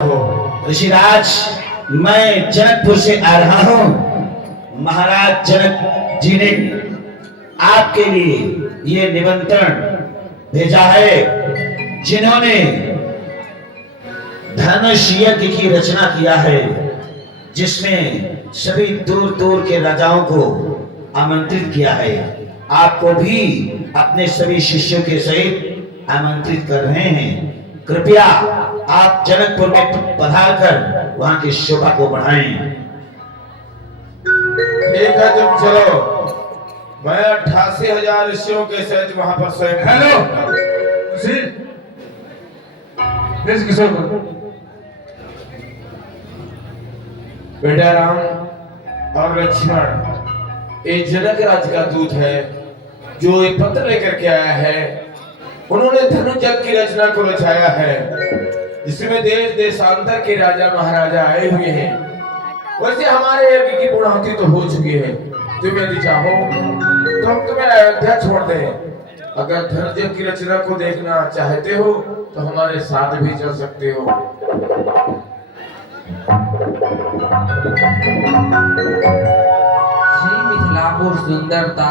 ऋषिराज, मैं जनकपुर से आ रहा हूँ। महाराज जनक जी ने आपके लिए ये निमंत्रण भेजा है, जिन्होंने धनुष यज्ञ की रचना किया है, जिसमें सभी दूर दूर के राजाओं को आमंत्रित किया है। आपको भी अपने सभी शिष्यों के सहित आमंत्रित कर रहे हैं। कृपया आप जनकपुर में पधार कर वहां की शोभा को बढ़ाएं। ठीक है, तुम चलो। मैं 88,000 ऋषियों के सहित वहां पर स्वयं। हेलो किशोर बेटा राम और लक्ष्मण, ये जनक राज का दूत है जो ये पत्र लेकर के आया है। उन्होंने धनुष यज्ञ की रचना को रचाया है, जिसमें देश देशांतर के राजा महाराजा आए हुए हैं। वैसे हमारे यज्ञ की पूर्णाहुति तो हो चुकी है। तुम यदि चाहो तो हम तुम्हें अयोध्या छोड़ दें। अगर धनुष यज्ञ की रचना को देखना चाहते हो तो हमारे साथ भी चल सकते हो। श्री मिथिलापुर सुंदरता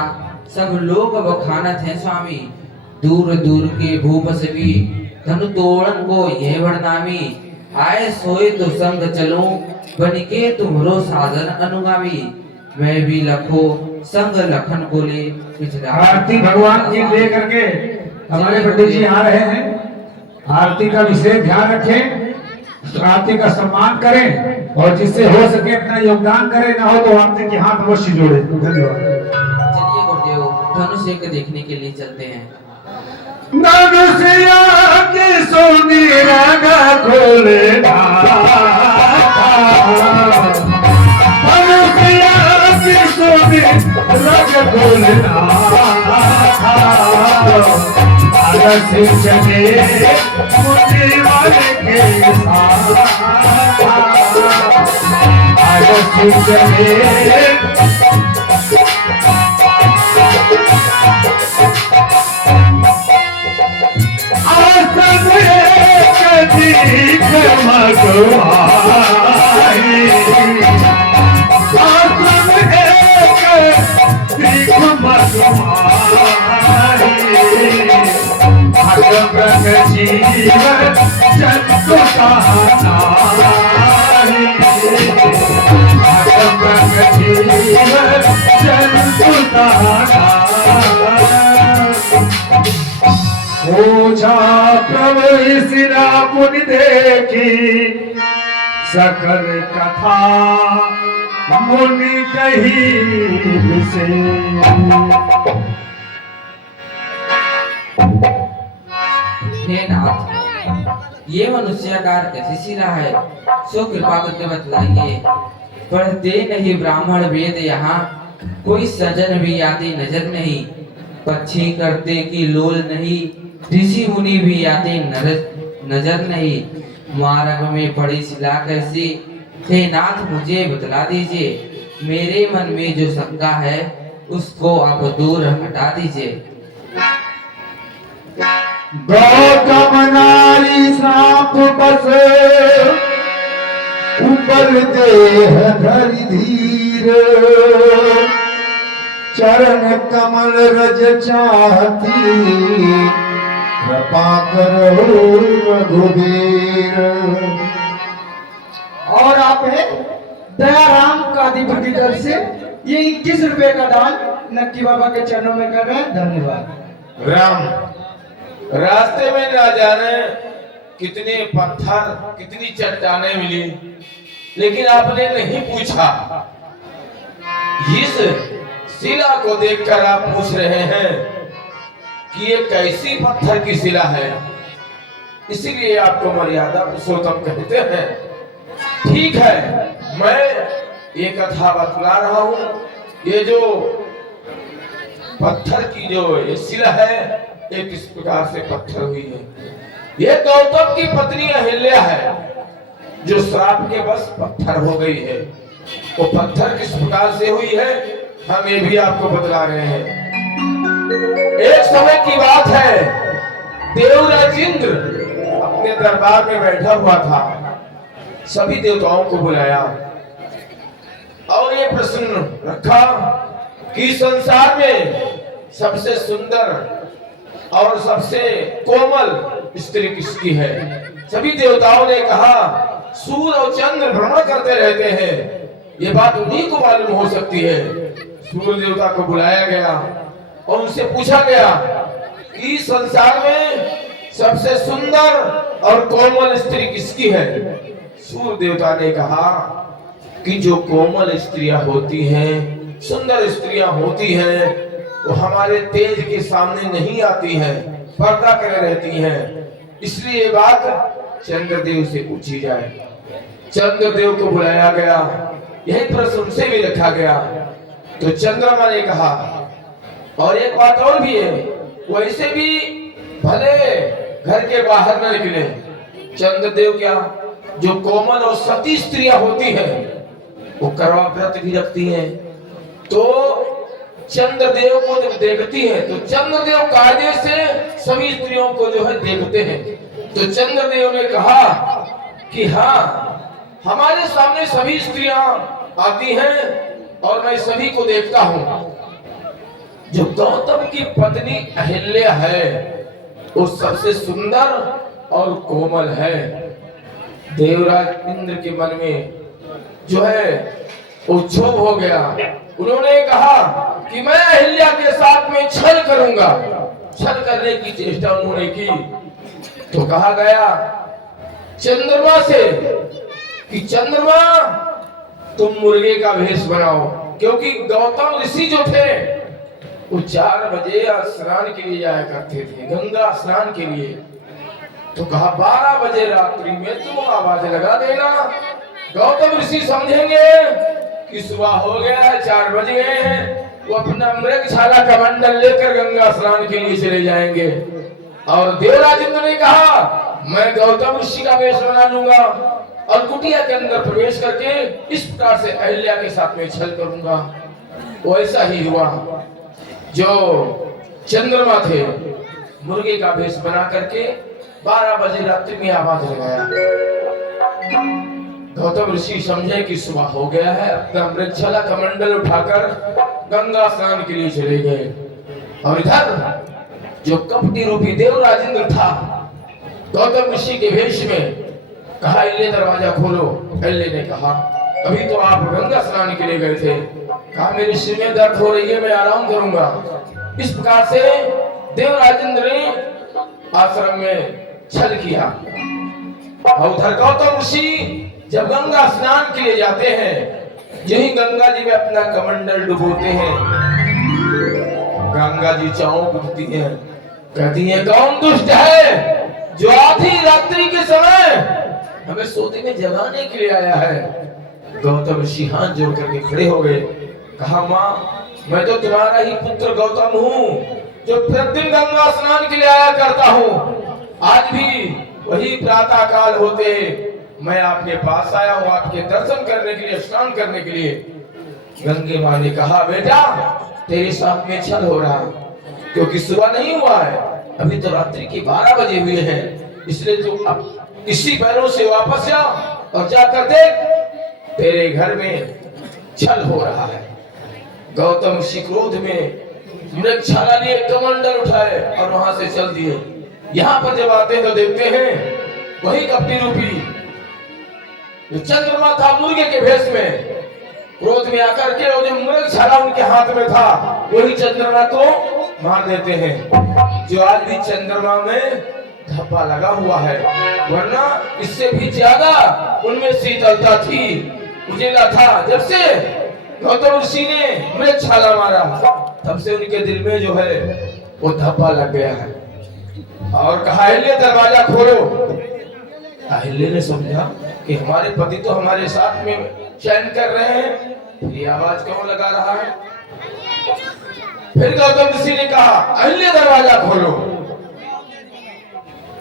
सब लोग बखानत है स्वामी। दूर दूर के भूप सभी धनु तोड़न को यह वर्णामी। आए सोए तो संग चलूं, बनिके तुम्हारो साधन अनुगामी। मैं भी लखो संग लखन को ले पिछला। आरती भगवान की ले करके हमारे पंडित जी आ रहे हैं। आरती का विशेष ध्यान रखें, आरती का सम्मान करें और जिससे हो सके अपना योगदान करें, ना हो तो आरती के हाथ अवश्य जोड़े। धन्यवाद। चलिए गुरुदेव, धनुष यज्ञ देखने के लिए चलते हैं। धनुषिया की सोनी रागा खोले धनुषिया की सोनी रागा खोले अगसी चले मुझे वाले के साथ अगसी चले पूछा प्रभु सिरा मुनि देखी सकल कथा मुनि कही हे नाथ, ये मनुष्याकार कैसी शिला है, सो कृपा करके बतलाइए। पढ़ते नहीं ब्राह्मण वेद यहाँ, कोई सजन भी आती नजर नहीं। पक्षी करते की लोल नहीं, ऋषि मुनि भी आते नजर नहीं। मार्ग में पड़ी शिला कैसी, हे नाथ मुझे बतला दीजिए। मेरे मन में जो शंका है उसको आप दूर हटा दीजिए। गौतम नारी सांप बस ऊपर देह धरि धीर। चरण कमल रज चाहती कृपा करो रघुवीर। और आप है दयाराम कादीपति दर से ये 21 रुपए का दान नक्की बाबा के चरणों में कर रहे हैं। धन्यवाद। राम, रास्ते में ना जाने कितने पत्थर कितनी चट्टानें मिली, लेकिन आपने नहीं पूछा। इस शिला को देखकर आप पूछ रहे हैं कि ये कैसी पत्थर की शिला है, इसीलिए आपको मर्यादा पुरुषोत्तम कहते हैं। ठीक है, मैं ये कथा बतला रहा हूँ। ये जो पत्थर की जो ये शिला है, ये किस प्रकार से पत्थर हुई है। ये गौतम की पत्नी अहिल्या है, जो श्राप के बस पत्थर हो गई है। वो पत्थर किस प्रकार से हुई है, हम ये भी आपको बतला रहे हैं। एक समय की बात है, देवराज इंद्र अपने दरबार में बैठा हुआ था। सभी देवताओं को बुलाया और ये प्रश्न रखा कि संसार में सबसे सुंदर और सबसे कोमल स्त्री किसकी है। सभी देवताओं ने कहा सूर्य और चंद्र भ्रमण करते रहते हैं, ये बात उन्हीं को मालूम हो सकती है। सूर्य देवता को बुलाया गया और उनसे पूछा गया कि संसार में सबसे सुंदर और कोमल स्त्री किसकी है। सूर्य देवता ने कहा कि जो कोमल स्त्रियां होती हैं, सुंदर स्त्रियां होती हैं, वो हमारे तेज के सामने नहीं आती हैं, पर्दा करे रहती हैं। इसलिए ये बात चंद्रदेव से पूछी जाए। चंद्रदेव को बुलाया गया, यही प्रश्न उनसे भी रखा गया। तो चंद्रमा ने कहा और एक बात और भी है, वैसे भी भले घर के बाहर न निकले। चंद्रदेव क्या, जो कोमल और सती स्त्रियां होती हैं वो करवा व्रत भी रखती हैं। तो चंद्रदेव को जब देखती है तो चंद्रदेव कायदे से सभी स्त्रियों को जो है देखते हैं। तो चंद्रदेव ने कहा कि हाँ, हमारे सामने सभी स्त्रियां आती हैं और मैं सभी को देखता हूं। जो गौतम की पत्नी अहिल्या है वो सबसे सुंदर और कोमल है। देवराज इंद्र के मन में जो है वो क्षोभ हो गया। उन्होंने कहा कि मैं अहिल्या के साथ में छल करूंगा। छल करने की चेष्टा उन्होंने की तो कहा गया चंद्रमा से कि चंद्रमा तुम मुर्गे का भेष बनाओ, क्योंकि गौतम ऋषि जो थे वो 4 बजे स्नान के लिए जाया करते थे, गंगा स्नान के लिए। तो कहा 12 बजे रात्रि में तुम आवाज लगा देना, गौतम ऋषि समझेंगे कि सुबह हो गया, 4 बज गए हैं, वो अपना मृगशाला कमंडल लेकर गंगा स्नान के लिए चले जाएंगे। और देवराज इंद्र ने कहा मैं गौतम ऋषि का वेश बना लूंगा और कुटिया के अंदर प्रवेश करके इस प्रकार से अहिल्या के साथ में छल करूंगा। वो ऐसा ही हुआ। जो चंद्रमा थे मुर्गे का वेश बना करके 12 बजे रात्रि में आवाज लगाया। गौतम ऋषि समझे कि सुबह हो गया है, अपना मृगशाला कमंडल उठाकर गंगा स्नान के लिए चले गए। और इधर जो कपटी रूपी देवराज इंद्र था गौतम ऋषि के वेश में, कहा अहिल्या दरवाजा खोलो। अहिल्या ने कहा अभी तो आप गंगा स्नान के लिए गए थे। कहा मेरे सिर में दर्द हो रही है, मैं आराम करूंगा। इस प्रकार से देवराज इंद्र ने आश्रम में छल किया। और उधर गौतम ऋषि जब गंगा स्नान के लिए जाते हैं, यही गंगा जी में अपना कमंडल डुबोते हैं, गंगा जी चौंक उठती हैं, कहती हैं कौन दुष्ट है जो आधी रात्रि के समय हमें सोते में जगाने के लिए आया है। गौतम ऋषि हाथ जोड़ करके खड़े हो गए। कहा माँ, मैं तो तुम्हारा ही पुत्र गौतम हूँ जो प्रतिदिन गंगा स्नान के लिए आया करता हूँ। आज भी वही प्रातः काल होते मैं आपके पास आया हूँ, आपके दर्शन करने के लिए, स्नान करने के लिए। गंगे माँ ने कहा बेटा तेरे साथ में छल हो रहा, क्योंकि सुबह नहीं हुआ है, अभी तो रात्रि के 12 बजे हुए हैं, इसलिए तू अब इसी पैरों से वापस जा और जाकर देख तेरे घर में छल हो रहा है। गौतम ऋषि क्रोध में मृगशाला लिए कमंडल उठाए और वहां से चल दिए। यहाँ पर जब आते हैं तो देखते हैं वही कपटी रूपी जो चंद्रमा था मुर्गे के भेष में, क्रोध में आकर के वो जो मृगशाला उनके हाथ में था वही चंद्रमा को मार देते हैं। जो आज भी चंद्रमा में धब्बा लगा हुआ है, वरना इससे भी ज्यादा उनमें शीतलता थी, उजेला था। जब से गौतम ऋषि ने मृगशाला मारा तब से उनके दिल में जो है वो धब्बा लग गया है। और कहा अहिल्या दरवाजा खोलो। अहिल्या ने समझा कि हमारे पति तो हमारे साथ में शयन कर रहे हैं, फिर आवाज क्यों लगा रहा है। फिर गौतम ऋषि ने कहा अहिल्या दरवाजा खोलो।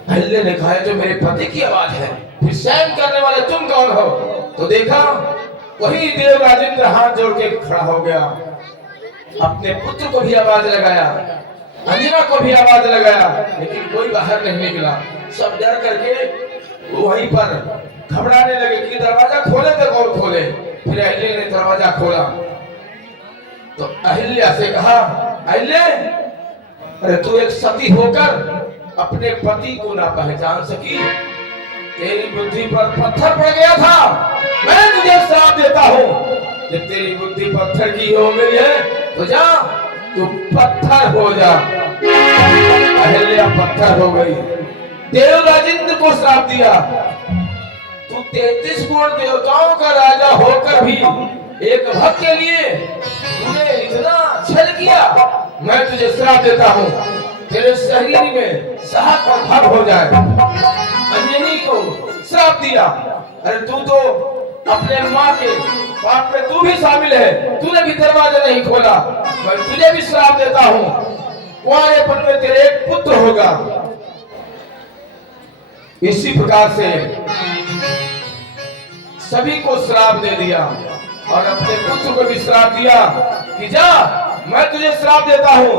अहिल्या ने कहा तो मेरे पति की आवाज है, फिर शयन करने वाले तुम कौन हो। तो देखा वही देवराज इंद्र हाथ जोड़ के खड़ा हो गया, अपने पुत्र को भी आवाज लगाया, अंजना को भी आवाज लगाया, लेकिन कोई बाहर नहीं निकला। सब डर करके वहीं पर घबराने लगे कि दरवाजा खोले तो कौन खोले। फिर अहिल्या ने दरवाजा खोला तो अहिल्या से कहा, अहिल्या, अरे तू एक सती होकर अपने पति को ना पहचान सकी, तेरी बुद्धि पर पत्थर पड़ गया था। मैं तुझे श्राप देता हूँ, जब तेरी बुद्धि पत्थर की हो गई है तो जा तू पत्थर हो जा। अहिल्या पत्थर हो गई। देवराज इंद्र को श्राप दिया, तू 33 कोट देवताओं का राजा होकर भी एक भक्त के लिए तूने इतना छल किया। मैं तुझे श्राप देता हूँ, तेरे शरीर में सात भाग हो जाए। अंजनी को श्राप दिया, अरे तू तो अपने माँ के पाप में तू भी शामिल है, तूने भी दरवाजा नहीं खोला। मैं तुझे भी श्राप देता हूँ, कुंवारेपन में तेरे एक पुत्र होगा। इसी प्रकार से सभी को श्राप दे दिया और अपने पुत्र को भी श्राप दिया कि जा, मैं तुझे श्राप देता हूँ,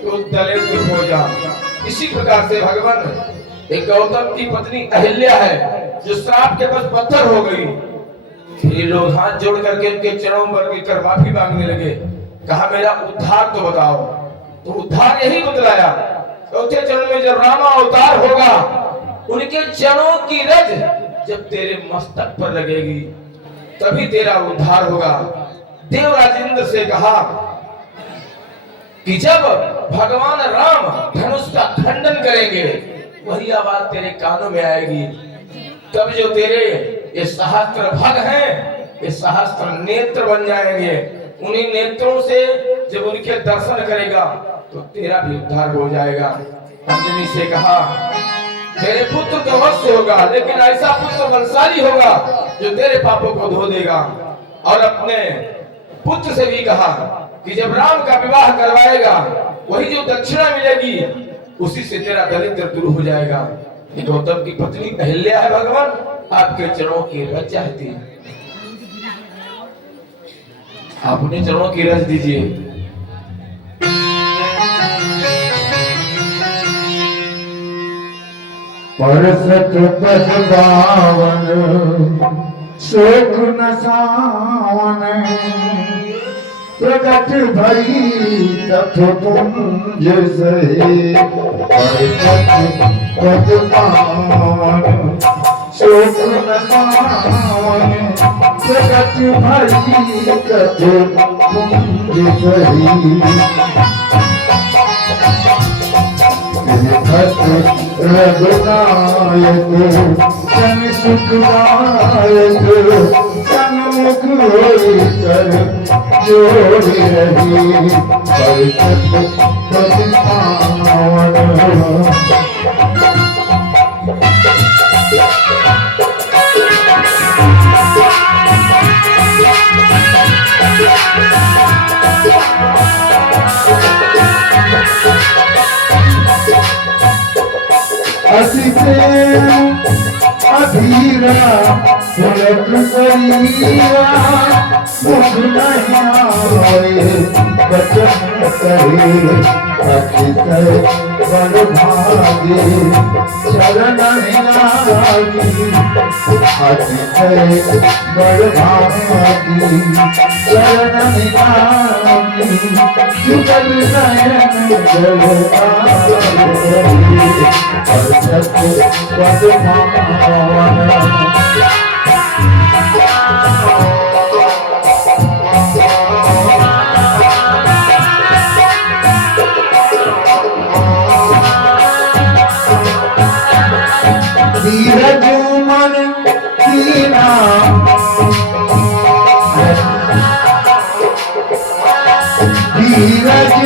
तो दरिद्र हो जा। इसी प्रकार से भगवान एक गौतम की पत्नी अहिल्या है जो श्राप के बस पत्थर हो गई। फिर लोग हाथ जोड़ करके उनके चरणों पर गिरकर माफी मांगने लगे, कहा मेरा उद्धार तो बताओ। तो उद्धार यही बतलाया, चौथे चरण में जब रामा अवतार होगा, उनके चरणों की रज जब तेरे मस्तक पर लगेगी तभी तेरा उद्धार होगा। देवराज इंद्र से कहा कि जब भगवान राम धनुष का खंडन करेंगे वही आवाज तेरे कानों में आएगी, तब जो तेरे ये सहस्त्र भग हैं ये सहस्त्र नेत्र बन जाएंगे। उन्हीं नेत्रों से जब उनके दर्शन करेगा तो तेरा भी उद्धार हो जाएगा। अंजनी से कहा तेरे पुत्र तो अवश्य होगा, लेकिन ऐसा पुत्र बलशाली होगा जो तेरे पापों को धो देगा। और अपने पुत्र से भी कहा कि जब राम का विवाह करवाएगा वही जो दक्षिणा मिलेगी उसी से तेरा दरिद्र दूर हो जाएगा। ये गौतम की पत्नी अहिल्या है, भगवान आपके चरणों की रज चाहती है, आप अपने चरणों की रज दीजिए। परसत पद बावन शोक न सावन, प्रकट भई तथ पुंज सहे। परसत पद बावन शोक न सावन, प्रकट भई तथ पुंज सहे। रघुनायक जन सुखदायक, सन्मुख होई कर जोड़ी रही। परसत पद पावन अति अधीरा पुलक करिया, मुख नहीं आए बचन करे। अति बड़ भागे शरण लागी, अति बड़ भागी शरण लागी। जुगल नयन परसत पद पावन। धीरज मन कीना, धीरज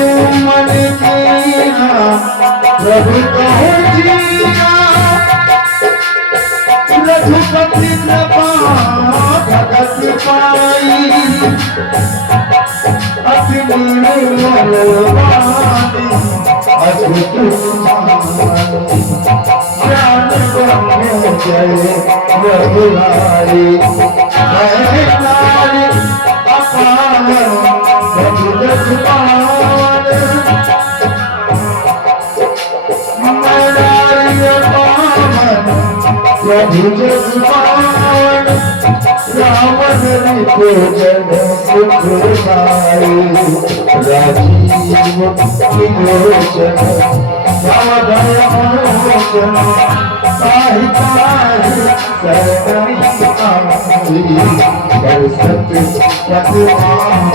मन कीना, प्रभु कहो जीना। रघुपति कृपा भगत पाई, अति निर्मलवाणी अद्भुत समानी। ज्ञान ब्रह्म जय रघुराई, मैं नारी अपार प्रभु जस पावन। मैं नारी अपार प्रभु प्रभु जगवान रावण को जन सुख पाए राजीव विलोचन भवभय मोचन पाहि पाहि शरणं कर सत्य पतिवान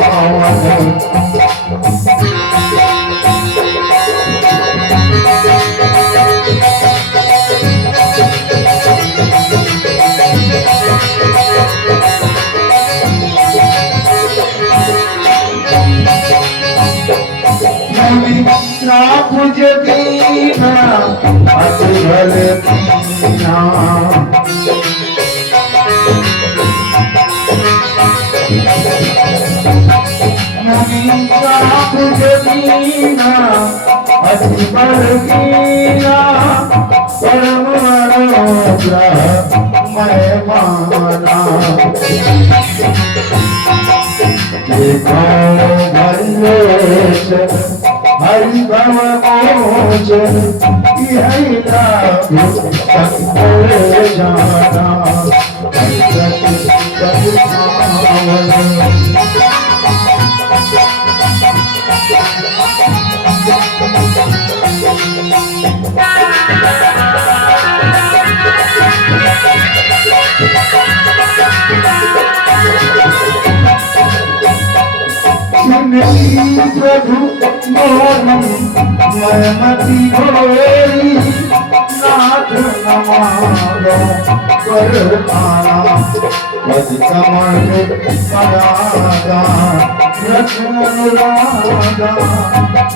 श्राप जगीना अजल कीना श्राप जगीना अजल कीना परम मैं माना हरि भव मोचन यही जाना प्रभु मोहन मैं मति भोरी नाथ नमारो कर पाना पद कमल परागा रत्न अनुरागा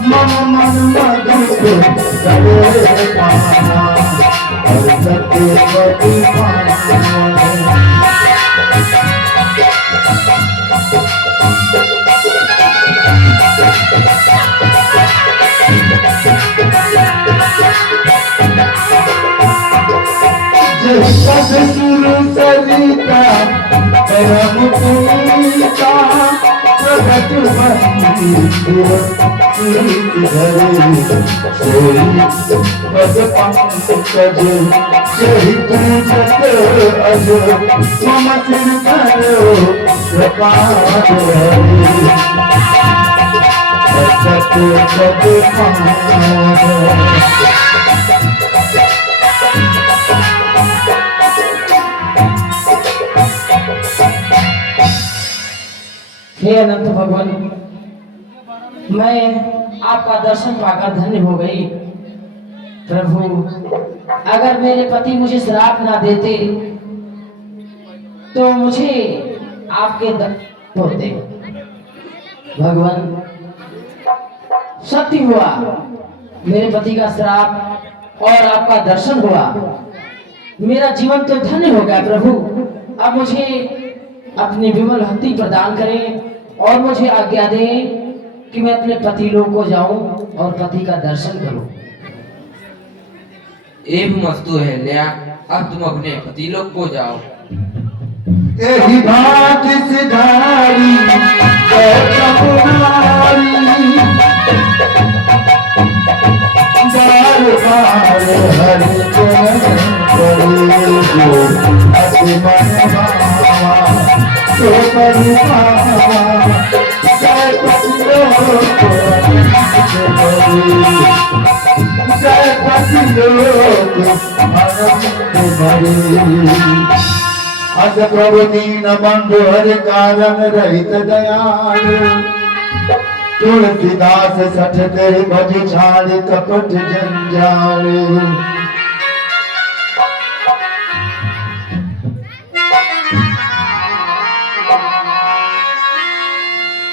मम मन मधुर करे पाना और सत्य पति पाना ससुर सरिता परम पूता प्रगट मंदिर सोई पद पंकज जहि पूजत अज मम सिर करो प्रपाद सत्य पद हे अनंत भगवान, मैं आपका दर्शन पाकर धन्य हो गई। प्रभु, अगर मेरे पति मुझे श्राप ना देते तो मुझे आपके दर्शन होते। भगवान, सत्य हुआ, मेरे पति का श्राप और आपका दर्शन हुआ, मेरा जीवन तो धन्य हो गया। प्रभु, अब मुझे अपनी विमल हस्ती प्रदान करें और मुझे आज्ञा दें कि मैं अपने पति लोग को जाऊं और पति का दर्शन करूं। मस्तु है लिया, अब तुम अपने पति लोग को जाओ। यही बात सिधारी बार बार हरि तो अस प्रभु दीन बंधु हरि कारण रहित दयालु तुलसीदास सठ तेरे भज छाड़ कपट जंजाल।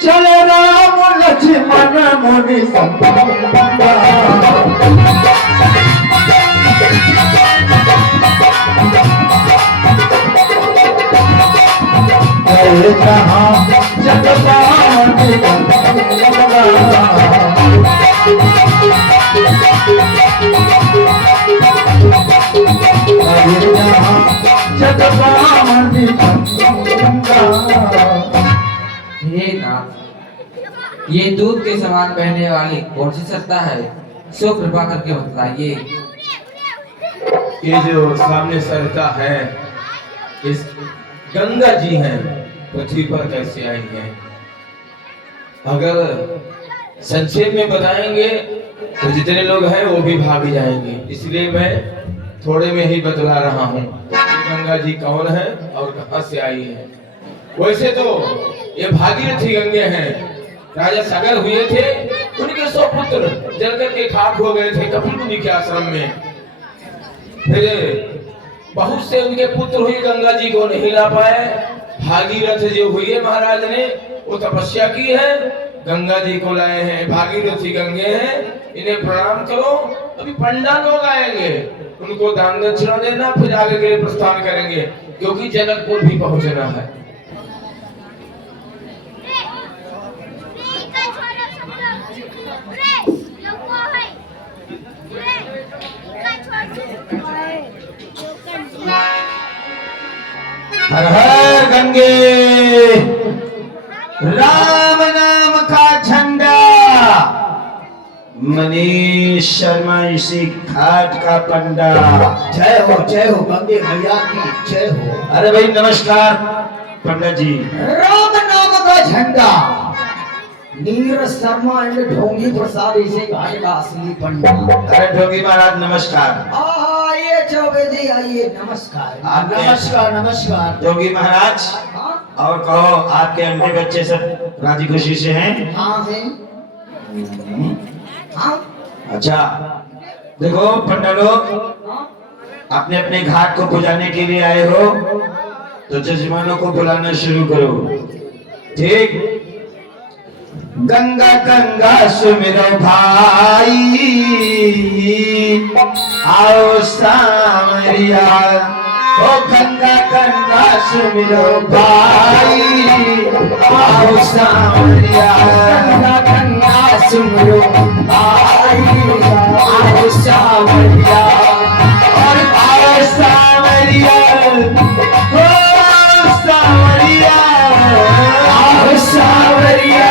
चले राम लक्ष्मण मुनि संग जहाँ जग पावनी जग पावनी हे नाथ, ये दूध के समान बहने वाली कौन सी सत्ता है? सो कृपा करके बतलाइए। ये जो सामने सरता है इस गंगा जी हैं पृथ्वी पर कैसे आई हैं? अगर संक्षेप में बताएंगे तो जितने लोग हैं वो भी भाग जाएंगे, इसलिए मैं थोड़े में ही बतला रहा हूँ गंगा जी कौन है और कहां से आई है। वैसे तो ये भागीरथी गंगे हैं, राजा सागर हुए थे, उनके 100 पुत्र जलकर के खाक हो गए थे कपिल मुनि के आश्रम में। फिर बहुत से उनके पुत्र हुए, गंगा जी को नहीं ला पाए। भागीरथ जो हुए महाराज ने वो तपस्या की है, गंगा जी को लाए हैं। भागीरथी गंगे हैं, इन्हें प्रणाम करो। अभी पंडा लोग आएंगे, उनको दान दक्षिणा देना, फिर आगे के लिए प्रस्थान करेंगे, क्योंकि जनकपुर भी पहुंचना है। हर हर गंगे, राम नाम का झंडा, मनीष शर्मा इसी घाट का पंडा। जय हो गंगे मैया की जय हो। अरे भाई नमस्कार पंडित जी। राम नाम का झंडा, नीरज शर्मा एंड ढोंगी प्रसाद इसे घाट का असली पंडा। अरे ढोंगी महाराज नमस्कार। आइए चौबे जी आइए, नमस्कार। नमस्कार नमस्कार। ढोंगी महाराज और कहो, आपके अंडे बच्चे सब राजी खुशी से हैं? हाँ है। हाँ अच्छा देखो पंडा लोग, अपने अपने घाट को पुजाने के लिए आए हो तो जजमानों को बुलाना शुरू करो, ठीक? गंगा गंगा सुमिरो भाई, आओ सामरिया। ओ गंगा गंगा सुमिरो भाई, आओ सामरिया। गंगा गंगा सुमिरो भाई, आओ सामरिया। और आओ सामरिया, ओ सामरिया, आओ सामरिया,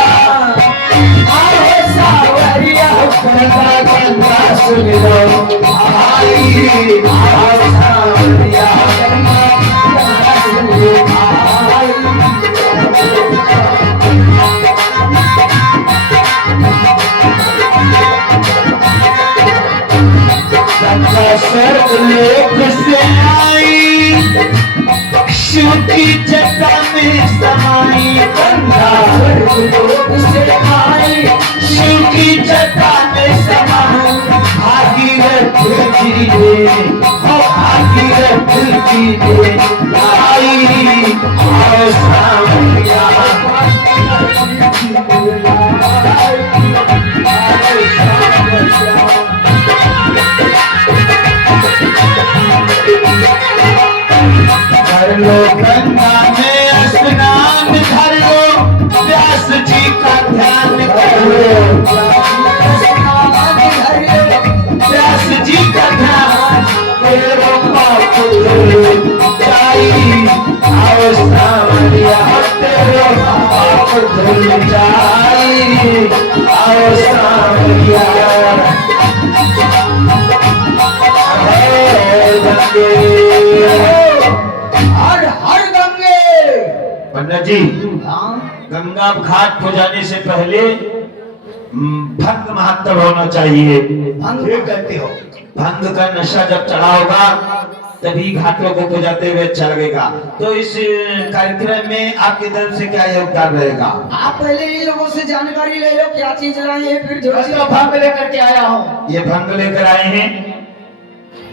आओ सामरिया। गंगा गंगा सुमिरो भाई, आओ सामरिया। गंगा गंगा सुमिरो भाई। गंगा स्वर्गलोक से आई, शिव की जटा में समाई। गंगा स्वर्गलोक से आई, शिव की जटा में समाई। भागीरथ जी ने, भागीरथ जी ने आई, आओ सामरिया। कर लो गंगा में स्नान, कर लो व्यास जी का ध्यान करो। व्यास जी का ध्यान करो, पाप धुल जाई। आओ सामरिया, तेरे पाप धुल जाई। आओ सामरिया। हर हर गंगे। पंडित जी, गंगा घाट पुजाने से पहले भंग महत्व होना चाहिए। भंग कहते हो? भंग का नशा जब चढ़ा होगा तभी घाटों को पुजाते हुए अच्छा लगेगा। तो इस कार्यक्रम में आपकी तरफ से क्या योगदान रहेगा? आप पहले इन लोगों से जानकारी ले लो क्या चीज लाए हैं, फिर जो भंग लेकर के आया हूँ। ये भंग लेकर आए हैं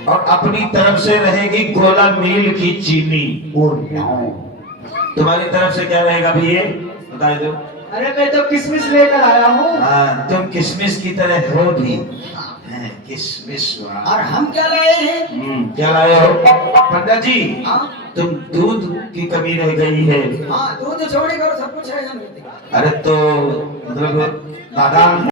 और अपनी तरफ से रहेगी गोला मील की चीनी। तुम्हारी तरफ से क्या रहेगा भी ये बता दो। अरे मैं तो किशमिश लेकर आया हूँ। हाँ, तुम किशमिश की तरह हो भी। हैं, किशमिश। और हम क्या लाए हैं? क्या लाए हो पंडित जी? हाँ तुम दूध की कमी रह गई है। हाँ, दूध छोड़ी करो, सब कुछ है यहाँ। अरे तो मतलब बादाम